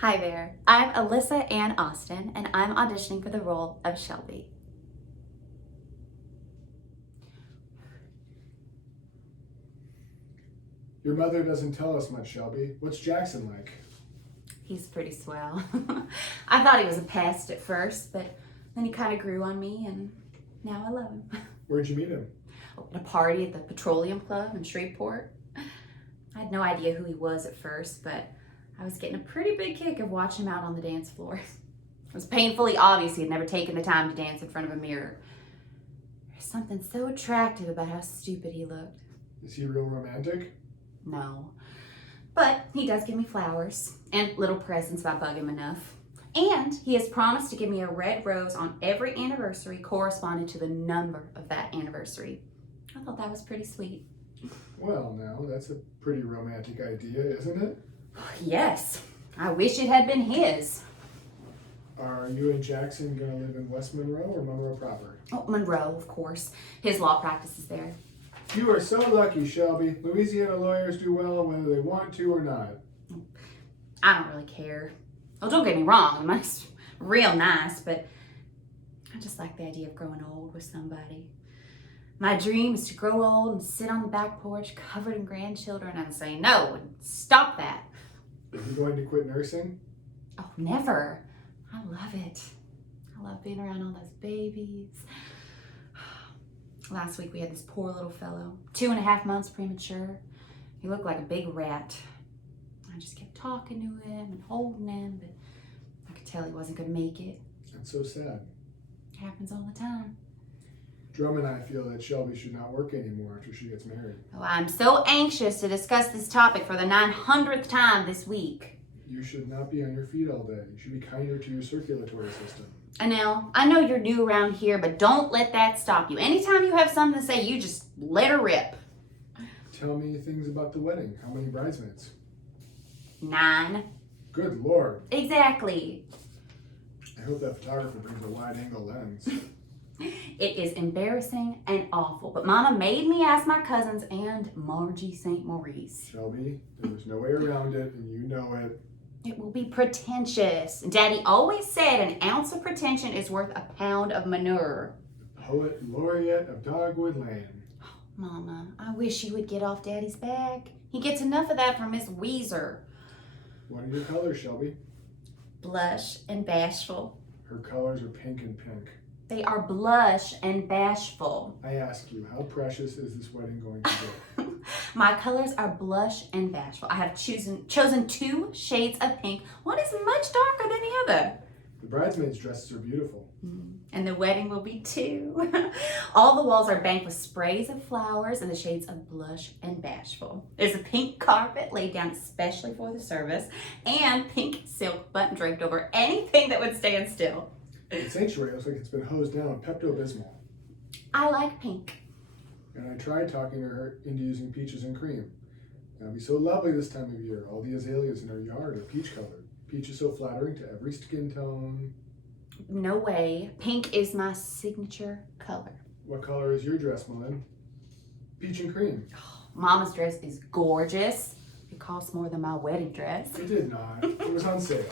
Hi there, I'm Alyssa Ann Austin, and I'm auditioning for the role of Shelby. Your mother doesn't tell us much, Shelby. What's Jackson like? He's pretty swell. I thought he was a pest at first, but then he kind of grew on me, and now I love him. Where'd you meet him? At a party at the Petroleum Club in Shreveport. I had no idea who he was at first, but I was getting a pretty big kick of watching him out on the dance floor. It was painfully obvious he had never taken the time to dance in front of a mirror. There's something so attractive about how stupid he looked. Is he real romantic? No. But he does give me flowers and little presents if I bug him enough. And he has promised to give me a red rose on every anniversary corresponding to the number of that anniversary. I thought that was pretty sweet. Well, now, that's a pretty romantic idea, isn't it? Yes. I wish it had been his. Are you and Jackson gonna live in West Monroe or Monroe proper? Oh, Monroe, of course. His law practice is there. You are so lucky, Shelby. Louisiana lawyers do well whether they want to or not. I don't really care. Oh, don't get me wrong. It's real nice, but I just like the idea of growing old with somebody. My dream is to grow old and sit on the back porch covered in grandchildren and say no and stop that. Are you going to quit nursing? Oh, never. I love it. I love being around all those babies. Last week we had this poor little fellow, 2.5 months premature. He looked like a big rat. I just kept talking to him and holding him, but I could tell he wasn't going to make it. That's so sad. It happens all the time. Drum and I feel that Shelby should not work anymore after she gets married. Oh, I'm so anxious to discuss this topic for the 900th time this week. You should not be on your feet all day. You should be kinder to your circulatory system. And now, I know you're new around here, but don't let that stop you. Anytime you have something to say, you just let her rip. Tell me things about the wedding. How many bridesmaids? 9. Good Lord. Exactly. I hope that photographer brings a wide-angle lens. It is embarrassing and awful, but Mama made me ask my cousins and Margie St. Maurice. Shelby, there's no way around it, and you know it. It will be pretentious. Daddy always said an ounce of pretension is worth a pound of manure. Poet laureate of Dogwood Lane. Mama, I wish you would get off Daddy's back. He gets enough of that from Miss Weezer. What are your colors, Shelby? Blush and bashful. Her colors are pink and pink. They are blush and bashful. I ask you, how precious is this wedding going to be? My colors are blush and bashful. I have chosen 2 shades of pink. One is much darker than the other. The bridesmaids' dresses are beautiful. And the wedding will be too. All the walls are banked with sprays of flowers in the shades of blush and bashful. There's a pink carpet laid down especially for the service, and pink silk button draped over anything that would stand still. The sanctuary looks like it's been hosed down with Pepto-Bismol. I like pink. And I tried talking to her into using peaches and cream. It'll be so lovely this time of year. All the azaleas in our yard are peach colored. Peach is so flattering to every skin tone. No way. Pink is my signature color. What color is your dress, Mullen? Peach and cream. Mama's dress is gorgeous. It costs more than my wedding dress. It did not. It was on sale.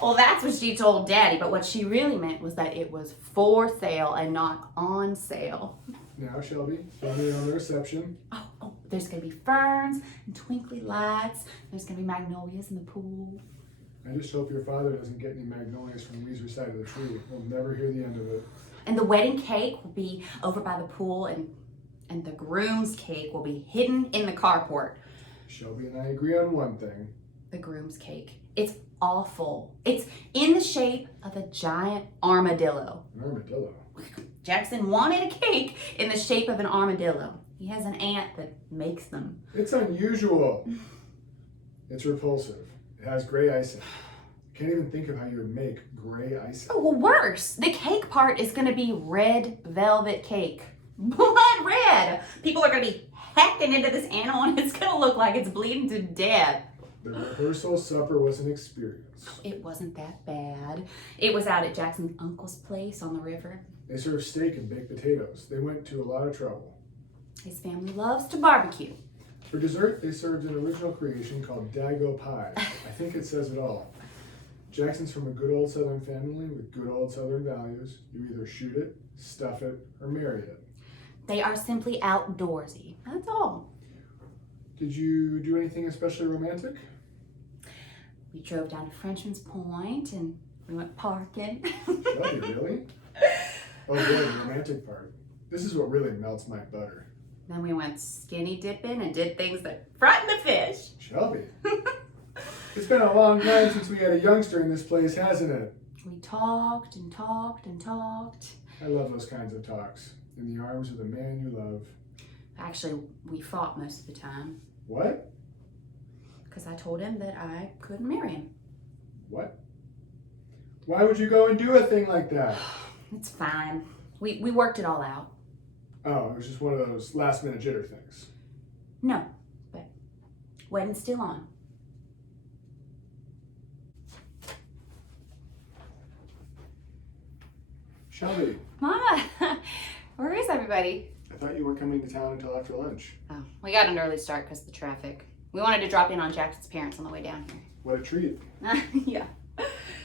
Well, that's what she told Daddy, but what she really meant was that it was for sale and not on sale. Now, Shelby, join me on the reception. Oh, there's going to be ferns and twinkly lights. There's going to be magnolias in the pool. I just hope your father doesn't get any magnolias from Weezer's side of the tree. We'll never hear the end of it. And the wedding cake will be over by the pool, and the groom's cake will be hidden in the carport. Shelby and I agree on one thing. The groom's cake. It's awful. It's in the shape of a giant armadillo. An armadillo? Jackson wanted a cake in the shape of an armadillo. He has an aunt that makes them. It's unusual. It's repulsive. It has gray icing. I can't even think of how you would make gray icing. Oh, well, worse. The cake part is going to be red velvet cake. Blood red. People are going to be hacking into this animal, and it's going to look like it's bleeding to death. The rehearsal supper was an experience. It wasn't that bad. It was out at Jackson's uncle's place on the river. They served steak and baked potatoes. They went to a lot of trouble. His family loves to barbecue. For dessert, they served an original creation called Dago Pie. I think it says it all. Jackson's from a good old Southern family with good old Southern values. You either shoot it, stuff it, or marry it. They are simply outdoorsy. That's all. Did you do anything especially romantic? We drove down to Frenchman's Point and we went parking. Shelby, really? Oh, boy, the romantic part. This is what really melts my butter. Then we went skinny dipping and did things that frightened the fish. Shelby. It's been a long time since we had a youngster in this place, hasn't it? We talked and talked and talked. I love those kinds of talks. In the arms of the man you love. Actually, we fought most of the time. What? Because I told him that I couldn't marry him. What? Why would you go and do a thing like that? It's fine. We worked it all out. Oh, it was just one of those last minute jitter things. No, but wedding's still on. Shelby, Mama, where is everybody? I thought you weren't coming to town until after lunch. Oh, we got an early start because of the traffic. We wanted to drop in on Jackson's parents on the way down here. What a treat. Yeah.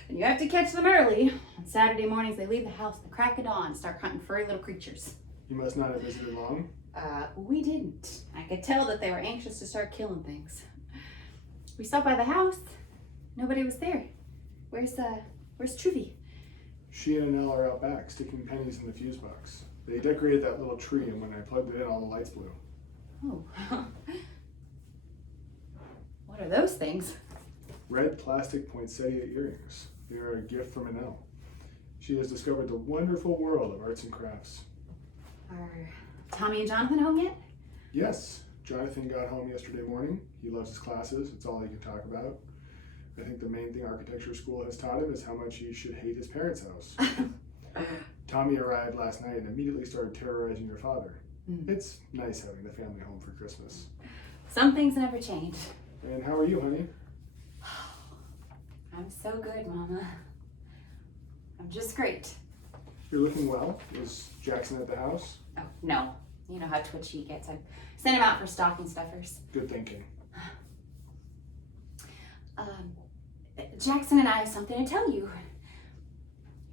And you have to catch them early. On Saturday mornings, they leave the house at the crack of dawn and start hunting furry little creatures. You must not have visited long. We didn't. I could tell that they were anxious to start killing things. We stopped by the house. Nobody was there. Where's Truvy? She and Annelle are out back, sticking pennies in the fuse box. They decorated that little tree, and when I plugged it in, all the lights blew. Oh. What are those things? Red plastic poinsettia earrings. They are a gift from Annelle. She has discovered the wonderful world of arts and crafts. Are Tommy and Jonathan home yet? Yes, Jonathan got home yesterday morning. He loves his classes. It's all he can talk about. I think the main thing architecture school has taught him is how much he should hate his parents' house. Tommy arrived last night and immediately started terrorizing your father. It's nice having the family home for Christmas. Some things never change. And how are you, honey? I'm so good, Mama. I'm just great. You're looking well. Is Jackson at the house? Oh, no. You know how twitchy he gets. I sent him out for stocking stuffers. Good thinking. Jackson and I have something to tell you.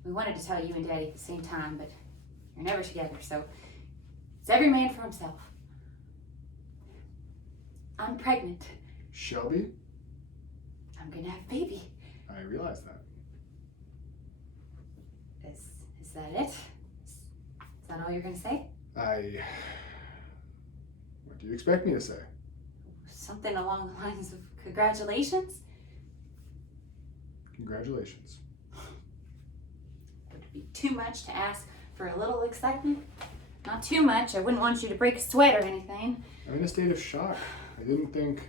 We wanted to tell you and Daddy at the same time, but you're never together, so it's every man for himself. I'm pregnant. Shelby? I'm gonna have a baby. I realize that. Is that it? Is that all you're gonna say? What do you expect me to say? Something along the lines of congratulations? Congratulations. Would it be too much to ask for a little excitement? Not too much. I wouldn't want you to break a sweat or anything. I'm in a state of shock. I didn't think...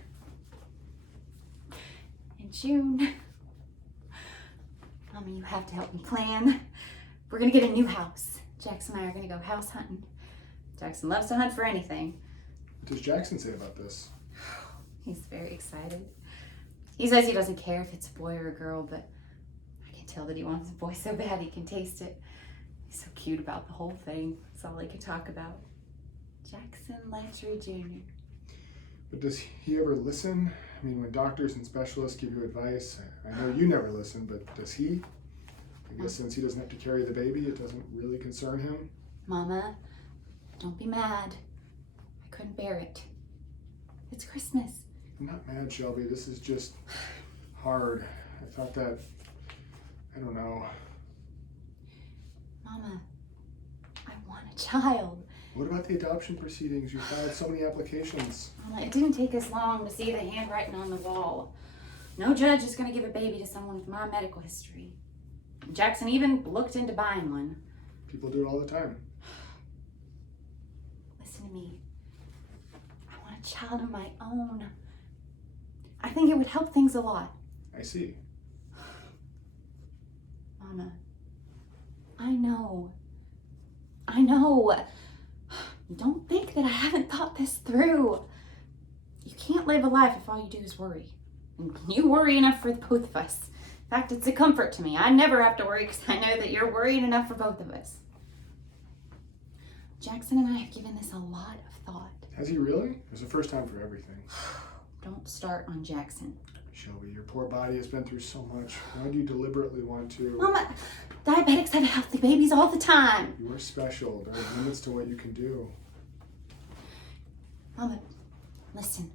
In June. Mommy, you have to help me plan. We're gonna get a new house. Jackson and I are gonna go house hunting. Jackson loves to hunt for anything. What does Jackson say about this? He's very excited. He says he doesn't care if it's a boy or a girl, but I can tell that he wants a boy so bad he can taste it. He's so cute about the whole thing. That's all he can talk about. Jackson Latry Jr. But does he ever listen? I mean, when doctors and specialists give you advice, I know you never listen, but does he? I guess since he doesn't have to carry the baby, it doesn't really concern him. Mama, don't be mad. I couldn't bear it. It's Christmas. I'm not mad, Shelby. This is just hard. I thought that, I don't know. Mama, I want a child. What about the adoption proceedings? You filed so many applications. Mama, it didn't take us long to see the handwriting on the wall. No judge is going to give a baby to someone with my medical history. Jackson even looked into buying one. People do it all the time. Listen to me. I want a child of my own. I think it would help things a lot. I see. Mama, I know. Don't think that I haven't thought this through. You can't live a life if all you do is worry. And you worry enough for the both of us. In fact, it's a comfort to me. I never have to worry because I know that you're worried enough for both of us. Jackson and I have given this a lot of thought. Has he really? It's the first time for everything. Don't start on Jackson. Shelby, your poor body has been through so much. Why do you deliberately want to? Mama, diabetics have healthy babies all the time. You are special. There are limits to what you can do. Mama, listen.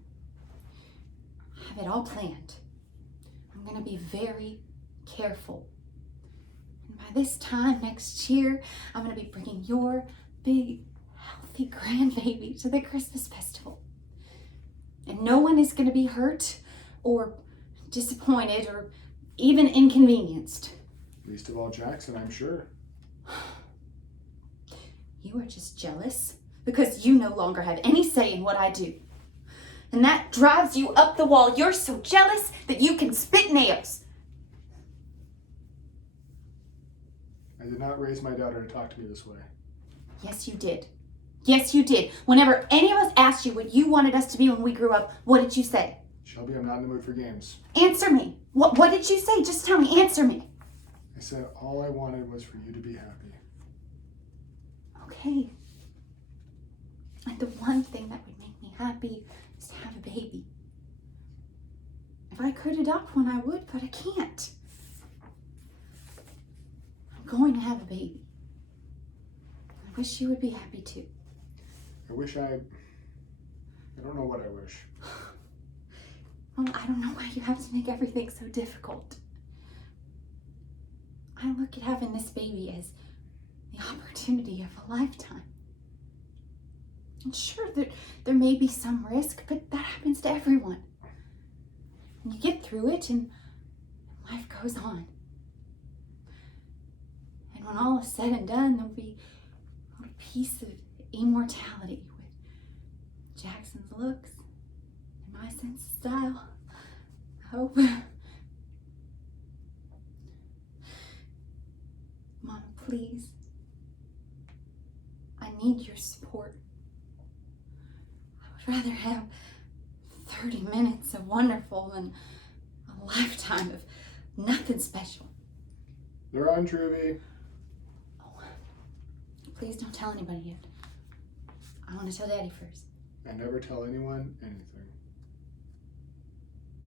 I have it all planned. I'm going to be very careful. And by this time next year, I'm going to be bringing your big, healthy grandbaby to the Christmas festival. And no one is going to be hurt or disappointed or even inconvenienced. Least of all Jackson, I'm sure. You are just jealous because you no longer have any say in what I do. And that drives you up the wall. You're so jealous that you can spit nails. I did not raise my daughter to talk to me this way. Yes, you did. Yes, you did. Whenever any of us asked you what you wanted us to be when we grew up, what did you say? Shelby, I'm not in the mood for games. Answer me. What did you say? Just tell me. Answer me. I said all I wanted was for you to be happy. Okay. And the one thing that would make me happy is to have a baby. If I could adopt one, I would, but I can't. I'm going to have a baby. I wish you would be happy too. I don't know what I wish. Well, I don't know why you have to make everything so difficult. I look at having this baby as the opportunity of a lifetime. And sure, there may be some risk, but that happens to everyone. And you get through it and life goes on. And when all is said and done, there'll be a piece of immortality with Jackson's looks and my sense of style. I hope. Mama, please. I need your support. I would rather have 30 minutes of wonderful than a lifetime of nothing special. They're on, Truvy. Oh, please don't tell anybody yet. I want to tell Daddy first. I never tell anyone anything.